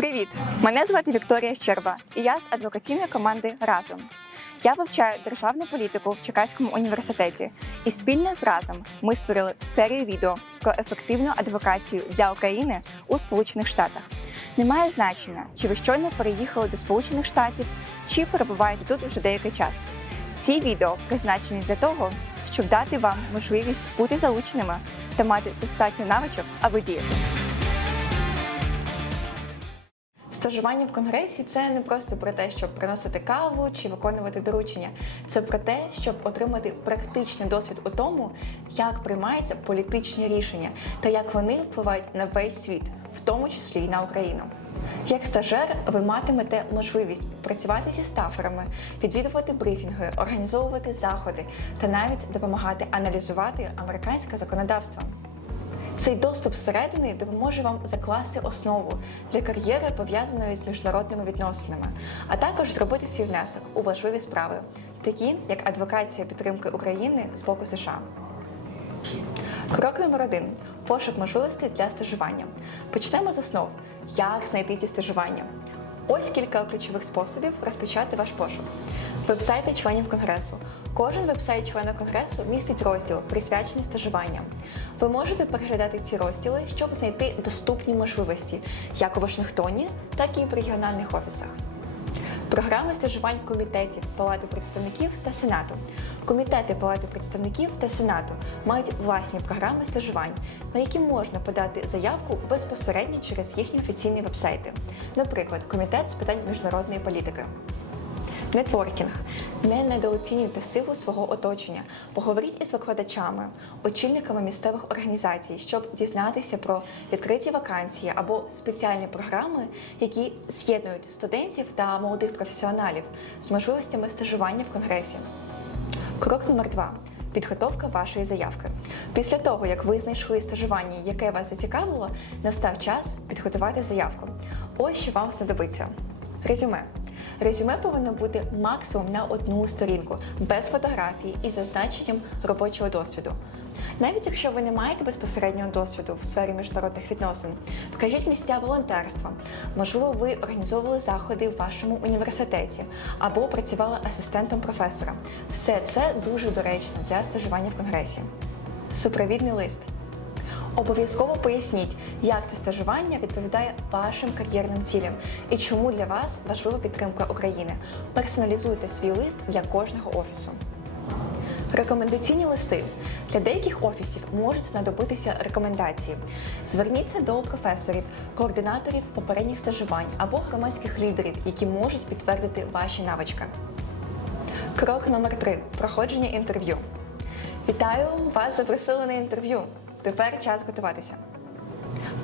Привіт! Мене звати Вікторія Щерба, і я з адвокаційної команди Разом. Я вивчаю державну політику в Чекаському університеті, і спільно з разом ми створили серію відео про ефективну адвокацію для України у Сполучених Штатах. Немає значення, чи ви щойно переїхали до Сполучених Штатів, чи перебуваєте тут уже деякий час. Ці відео призначені для того, щоб дати вам можливість бути залученими та мати достатньо навичок, аби діяти. Стажування в конгресі це не просто про те, щоб приносити каву чи виконувати доручення. Це про те, щоб отримати практичний досвід у тому, як приймаються політичні рішення та як вони впливають на весь світ, в тому числі й на Україну. Як стажер, ви матимете можливість працювати зі стаферами, відвідувати брифінги, організовувати заходи та навіть допомагати аналізувати американське законодавство. Цей доступ зсередини допоможе вам закласти основу для кар'єри, пов'язаної з міжнародними відносинами, а також зробити свій внесок у важливі справи, такі як адвокація підтримки України з боку США. Крок номер один пошук можливостей для стажування. Почнемо з основ, як знайти ці стажування. Ось кілька ключових способів розпочати ваш пошук. Вебсайти членів конгресу. Кожен вебсайт члена конгресу містить розділ, присвячений стажуванням. Ви можете переглядати ці розділи, щоб знайти доступні можливості як у Вашингтоні, так і в регіональних офісах. Програми стажувань комітетів Палати представників та Сенату. Комітети Палати представників та Сенату мають власні програми стажувань, на які можна подати заявку безпосередньо через їхні офіційні вебсайти, наприклад, Комітет з питань міжнародної політики. Нетворкінг. Не недооцінюйте силу свого оточення. Поговоріть із викладачами, очільниками місцевих організацій, щоб дізнатися про відкриті вакансії або спеціальні програми, які з'єднують студентів та молодих професіоналів з можливостями стажування в конгресі. Крок номер два. Підготовка вашої заявки. Після того, як ви знайшли стажування, яке вас зацікавило, настав час підготувати заявку. Ось що вам знадобиться. Резюме. Резюме повинно бути максимум на одну сторінку, без фотографій і зазначенням робочого досвіду. Навіть якщо ви не маєте безпосереднього досвіду в сфері міжнародних відносин, вкажіть місця волонтерства. Можливо, ви організовували заходи в вашому університеті або працювали асистентом професора. Все це дуже доречно для стажування в конгресі. Супровідний лист. Обов'язково поясніть, як це стажування відповідає вашим кар'єрним цілям і чому для вас важлива підтримка України. Персоналізуйте свій лист для кожного офісу. Рекомендаційні листи для деяких офісів можуть знадобитися рекомендації. Зверніться до професорів, координаторів попередніх стажувань або громадських лідерів, які можуть підтвердити ваші навички. Крок номер 3 проходження інтерв'ю. Вітаю! Вас запросили на інтерв'ю. Тепер час готуватися.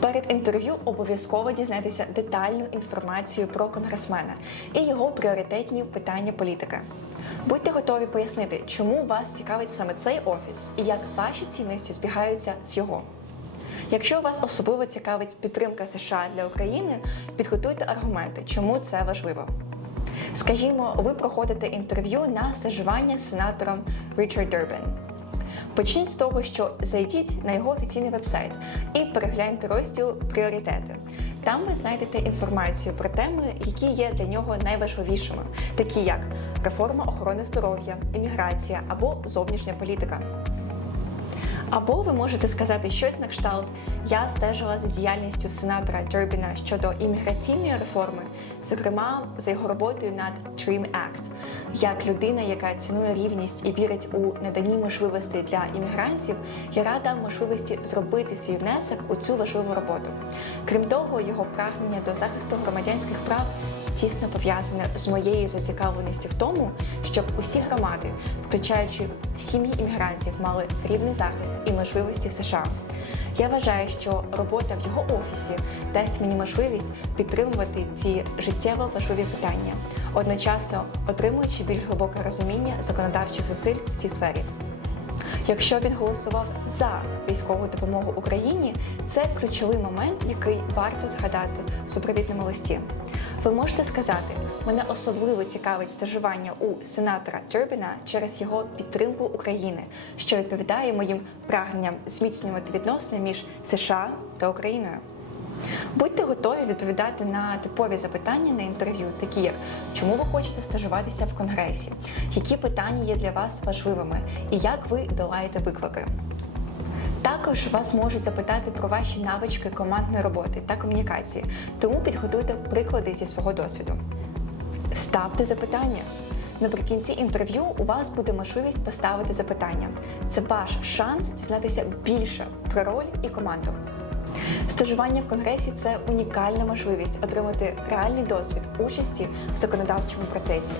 Перед інтерв'ю обов'язково дізнайтеся детальну інформацію про конгресмена і його пріоритетні питання політики. Будьте готові пояснити, чому вас цікавить саме цей офіс і як ваші цінності збігаються з його. Якщо вас особливо цікавить підтримка США для України, підготуйте аргументи, чому це важливо. Скажімо, ви проходите інтерв'ю на стажування з сенатором Річард Дербен. Почніть з того, що зайдіть на його офіційний вебсайт і перегляньте розділ Пріоритети. Там ви знайдете інформацію про теми, які є для нього найважливішими, такі як реформа охорони здоров'я, імміграція або зовнішня політика. Або ви можете сказати щось на кшталт Я стежила за діяльністю сенатора Дербіна щодо імміграційної реформи, зокрема за його роботою над DREAM Act, як людина, яка цінує рівність і вірить у наданні можливостей для іммігрантів, я рада можливості зробити свій внесок у цю важливу роботу. Крім того, його прагнення до захисту громадянських прав тісно пов'язане з моєю зацікавленістю в тому, щоб усі громади, включаючи сім'ї іммігрантів, мали рівний захист і можливості в США. Я вважаю, що робота в його офісі дасть мені можливість підтримувати ці життєво важливі питання, одночасно отримуючи більш глибоке розуміння законодавчих зусиль в цій сфері. Якщо він голосував за військову допомогу Україні, це ключовий момент, який варто згадати в супровідному листі. Ви можете сказати, мене особливо цікавить стажування у сенатора Дербіна через його підтримку України, що відповідає моїм прагненням зміцнювати відносини між США та Україною. Будьте готові відповідати на типові запитання на інтерв'ю, такі як чому ви хочете стажуватися в конгресі, які питання є для вас важливими і як ви долаєте виклики. Також вас можуть запитати про ваші навички командної роботи та комунікації, тому підготуйте приклади зі свого досвіду. Ставте запитання. Наприкінці інтерв'ю у вас буде можливість поставити запитання. Це ваш шанс дізнатися більше про роль і команду. Стажування в конгресі це унікальна можливість отримати реальний досвід участі в законодавчому процесі.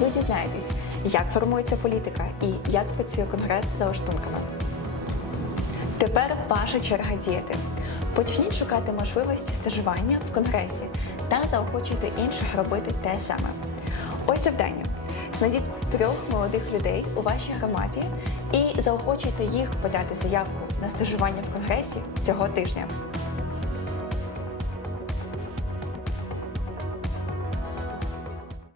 Ви дізнаєтесь, як формується політика і як працює конгрес за лаштунками. Тепер ваша черга діяти. Почніть шукати можливості стажування в конгресі та заохочуйте інших робити те саме. Ось завдання. Знайдіть трьох молодих людей у вашій громаді і заохочуйте їх подати заявку на стажування в конгресі цього тижня.